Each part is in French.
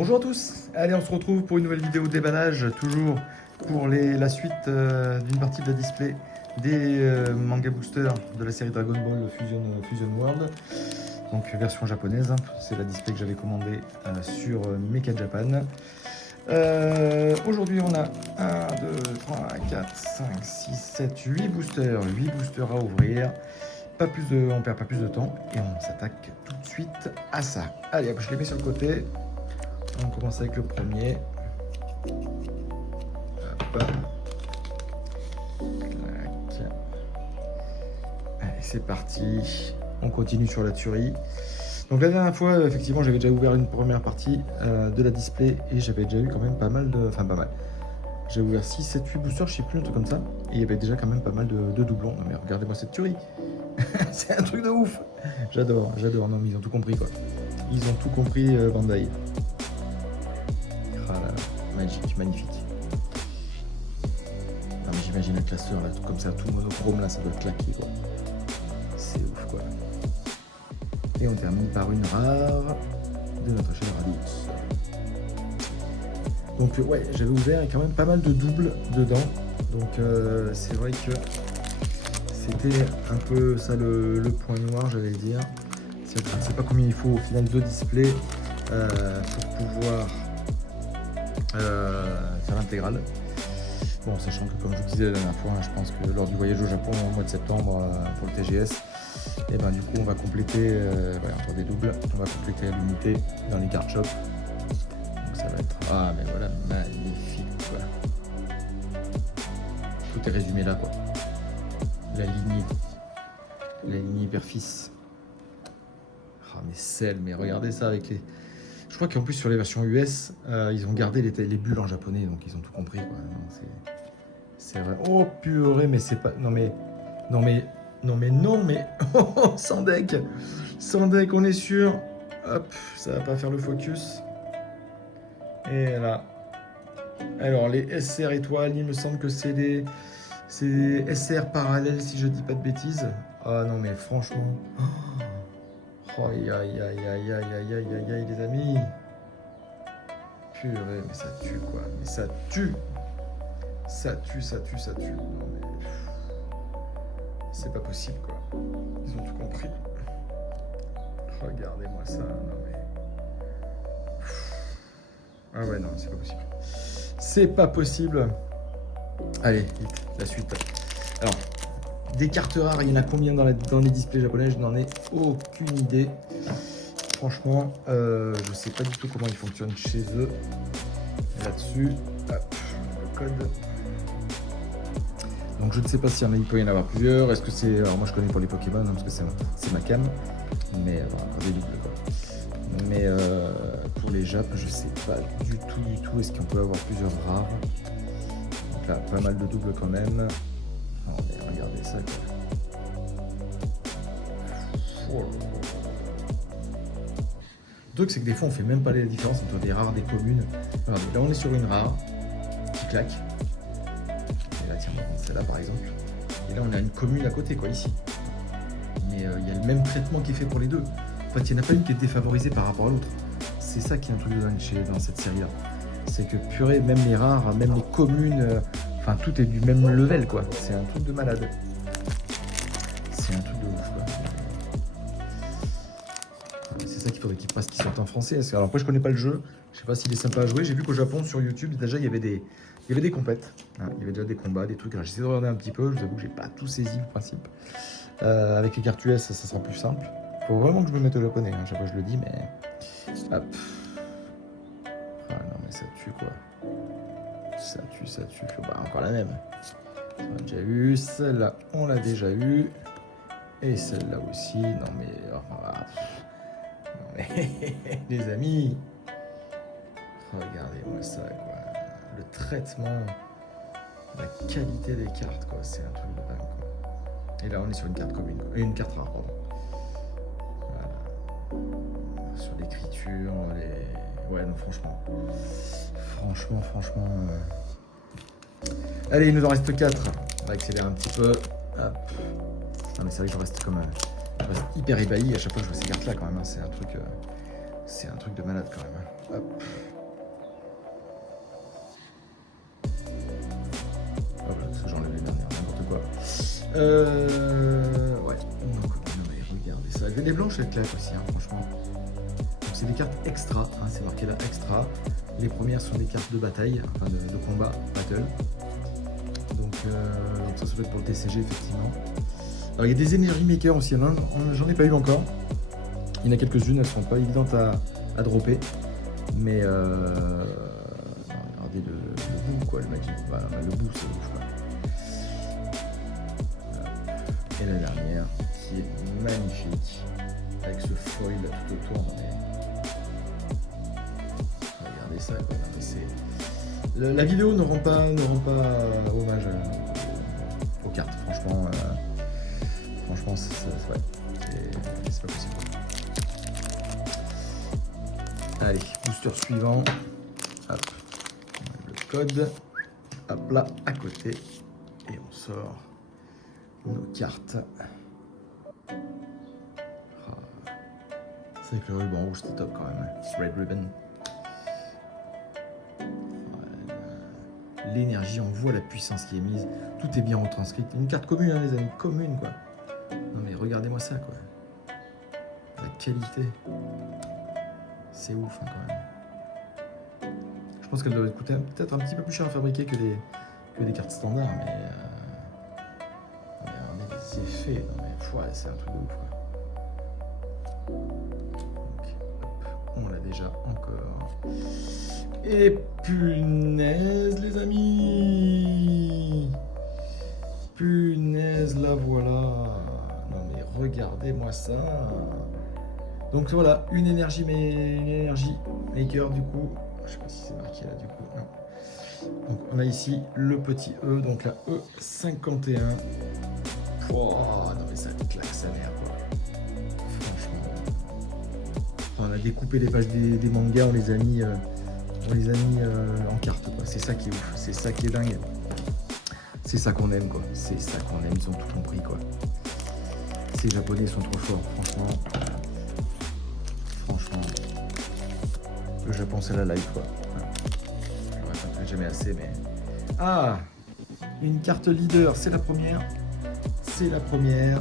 Bonjour à tous, allez on se retrouve pour une nouvelle vidéo de déballage, toujours pour la suite d'une partie de la display des manga boosters de la série Dragon Ball Fusion World, donc version japonaise, c'est la display que j'avais commandée sur Mecha Japan. Aujourd'hui on a 1, 2, 3, 4, 5, 6, 7, 8 boosters à ouvrir. On perd pas plus de temps et on s'attaque tout de suite à ça. Allez hop, je les mets sur le côté. On commence avec le premier. Hop. Allez, c'est parti. On continue sur la tuerie. Donc la dernière fois, effectivement, j'avais déjà ouvert une première partie de la display et j'avais déjà eu quand même pas mal de... Enfin, pas mal. J'ai ouvert 6, 7, 8 boosters, je sais plus, un truc comme ça. Et il y avait déjà quand même pas mal de doublons. Non mais regardez-moi cette tuerie. C'est un truc de ouf. J'adore. Non mais ils ont tout compris quoi. Ils ont tout compris Bandai. Ah là, magique, magnifique. Non mais j'imagine le classeur là, tout comme ça, tout monochrome là, ça doit claquer quoi. C'est ouf quoi. Et on termine par une rare de notre cher Raditz. Donc ouais, j'avais ouvert quand même pas mal de doubles dedans. Donc c'est vrai que c'était un peu ça le point noir, j'allais dire. Je ne sais pas combien il faut au final de display pour pouvoir faire l'intégrale. Bon, sachant que comme je vous disais la dernière fois, je pense que lors du voyage au Japon au mois de septembre pour le TGS, et ben du coup on va compléter entre des doubles, on va compléter l'unité dans les card shops. Donc ça va être mais voilà, magnifique quoi. Tout est résumé là quoi. La lignée hyper-fils. Ah mais celle, mais regardez ça avec les... Je crois qu'en plus sur les versions US, ils ont gardé les bulles en japonais, donc ils ont tout compris quoi. C'est vrai. Oh purée, mais c'est pas... Non mais... Oh, sans deck, on est sûr. Hop, ça va pas faire le focus. Et là. Alors les SR étoiles, il me semble que c'est des... C'est SR parallèle si je dis pas de bêtises. Ah non mais franchement... Oh, aïe les amis. Purée, mais ça tue quoi. Mais ça tue. Ça tue. Non mais... C'est pas possible quoi. Ils ont tout compris. Regardez-moi ça. Non mais... Ah ouais non, c'est pas possible. C'est pas possible. Allez, vite, la suite. Alors, des cartes rares, il y en a combien dans les displays japonais? Je n'en ai aucune idée. Franchement, je sais pas du tout comment ils fonctionnent chez eux. Là-dessus, hop, le code. Donc je ne sais pas s'il peut y en avoir plusieurs. Est-ce que c'est... Alors moi je connais pour les Pokémon, hein, parce que c'est ma cam. Mais encore des doubles quoi. Mais pour les Japs, je sais pas du tout. Est-ce qu'on peut avoir plusieurs rares? Donc là, pas mal de doubles quand même. Oh, mais regardez ça quoi. Le truc c'est que des fois on fait même pas la différence entre des rares et des communes. Regardez, là on est sur une rare qui claque. Et là tiens, on va prendre celle-là par exemple. Et là on a une commune à côté quoi ici. Mais il y a le même traitement qui est fait pour les deux. En fait il n'y en a pas une qui est défavorisée par rapport à l'autre. C'est ça qui est un truc de dingue dans cette série là. C'est que purée, même les rares, même les communes, enfin tout est du même level quoi. C'est un truc de malade. C'est un truc de ouf quoi. C'est ça qu'il faudrait qu'ils sortent en français. Alors après je connais pas le jeu, je sais pas s'il est sympa à jouer. J'ai vu qu'au Japon sur YouTube déjà il y avait des compètes. Il y avait déjà des combats, des trucs. J'essaie de regarder un petit peu, je vous avoue que j'ai pas tout saisi le principe. Avec les cartes US ça sera plus simple. Faut vraiment que je me mette au japonais, chaque fois je le dis mais... Hop. Ah non mais ça tue quoi. Ça tue. Bah, encore la même. On l'a déjà eu. Celle-là, on l'a déjà eu. Et celle-là aussi. Non mais les amis. Regardez-moi ça quoi. Le traitement. La qualité des cartes quoi. C'est un truc de dingue quoi. Et là on est sur une carte commune. Et une carte rare, pardon. Voilà. Sur l'écriture, Ouais non franchement. Franchement. Allez, il nous en reste 4. On va accélérer un petit peu. Hop. Non mais c'est vrai que je reste hyper ébahi à chaque fois que je vois ces cartes là quand même. C'est un truc. C'est un truc de malade quand même. Hop. Hop là, parce que j'enlève les dernières, n'importe quoi. Ouais. Donc, regardez ça. Il y a des blanches et claires aussi, hein, franchement. Donc c'est des cartes extra, hein, c'est marqué là extra. Les premières sont des cartes de bataille, enfin de combat, battle. Donc ça peut être pour le TCG effectivement. Alors il y a des Energy Maker aussi, j'en ai pas eu encore. Il y en a quelques-unes, elles sont pas évidentes à dropper. Mais regardez le bout quoi, le Magic. Voilà, le bout c'est ouf quoi. Voilà. Et la dernière qui est magnifique. Avec ce foil là tout autour. Regardez ça quoi. Non, mais c'est... La vidéo ne rend pas hommage aux cartes, franchement. Franchement, c'est pas possible. Allez, booster suivant. Hop, le code. Hop là, à côté. Et on sort nos cartes. C'est avec le ruban rouge, c'est top quand même. Red Ribbon. L'énergie, on voit la puissance qui est mise, tout est bien retranscrit. Une carte commune, hein, les amis, commune quoi. Non mais regardez-moi ça quoi. La qualité, c'est ouf hein, quand même. Je pense qu'elle doit coûter peut-être un petit peu plus cher à fabriquer que des cartes standards, mais regardez les effets, non mais c'est un truc de ouf quoi. Donc, hop, on l'a déjà encore. Et punaise les amis, punaise la voilà. Non mais regardez-moi ça. Donc voilà, une énergie maker du coup. Je sais pas si c'est marqué là du coup. Non. Donc on a ici le petit E, donc la E51. Oh, non mais ça claque sa mère quoi. Franchement. On a découpé les pages des mangas, on les a mis en carte quoi. C'est ça qui est ouf, c'est ça qui est dingue. C'est ça qu'on aime quoi. C'est ça qu'on aime, ils ont tout compris quoi. Ces japonais sont trop forts, franchement. Franchement. Le Japon c'est la life quoi. Je ne répéterai jamais assez mais. Ah, une carte leader, c'est la première. C'est la première.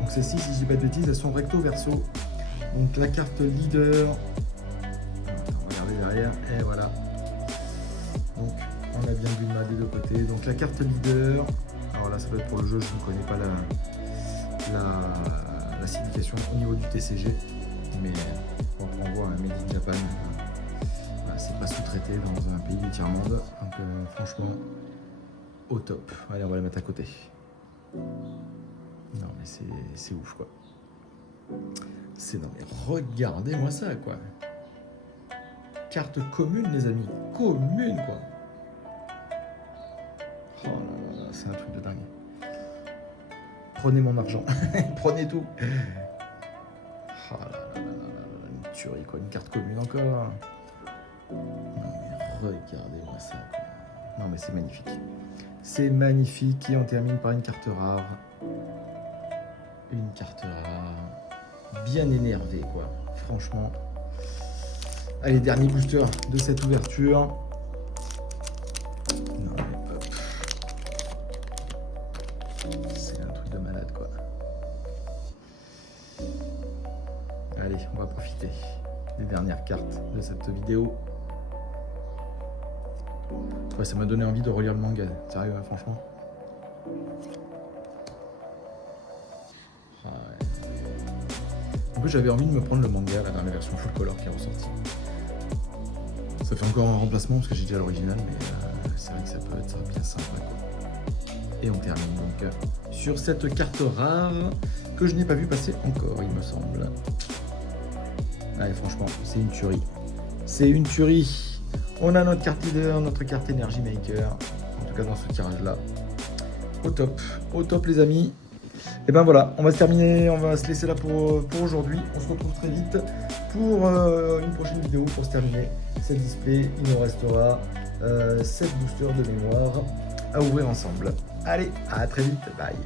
Donc celles-ci, si je dis pas de bêtises, elles sont recto verso. Donc la carte leader. Regardez derrière, et voilà. Donc on a bien vu le mat des deux côtés. Donc la carte leader. Alors là, ça doit être pour le jeu, je ne connais pas la signification au niveau du TCG. Mais on voit un Made in Japan. Voilà, c'est pas sous-traité dans un pays du tiers-monde. Donc franchement, au top. Allez, on va la mettre à côté. Non mais c'est ouf quoi. Non mais regardez-moi ça quoi. Carte commune les amis. Commune quoi. Oh là là, c'est un truc de dingue. Prenez mon argent. Prenez tout. Oh là là là là là, une tuerie quoi. Une carte commune encore. Non mais regardez-moi ça quoi. Non mais c'est magnifique. C'est magnifique et on termine par une carte rare. Une carte rare. Bien énervée quoi. Franchement. Allez, dernier booster de cette ouverture. Non mais hop. C'est un truc de malade quoi. Allez, on va profiter des dernières cartes de cette vidéo. Ouais, ça m'a donné envie de relire le manga, sérieux, hein, franchement. Ah ouais. En plus, j'avais envie de me prendre le manga là, dans la version full color qui est ressortie. Ça fait encore un remplacement parce que j'ai déjà l'original, mais c'est vrai que ça peut être bien sympa quoi. Et on termine donc sur cette carte rare que je n'ai pas vu passer encore, il me semble. Allez, franchement, c'est une tuerie. C'est une tuerie. On a notre carte leader, notre carte Energy Maker, en tout cas dans ce tirage-là. Au top les amis. Et ben voilà, on va se terminer, on va se laisser là pour aujourd'hui. On se retrouve très vite pour une prochaine vidéo pour se terminer cette display. Il nous restera 7 boosters de mémoire à ouvrir ensemble. Allez, à très vite, bye.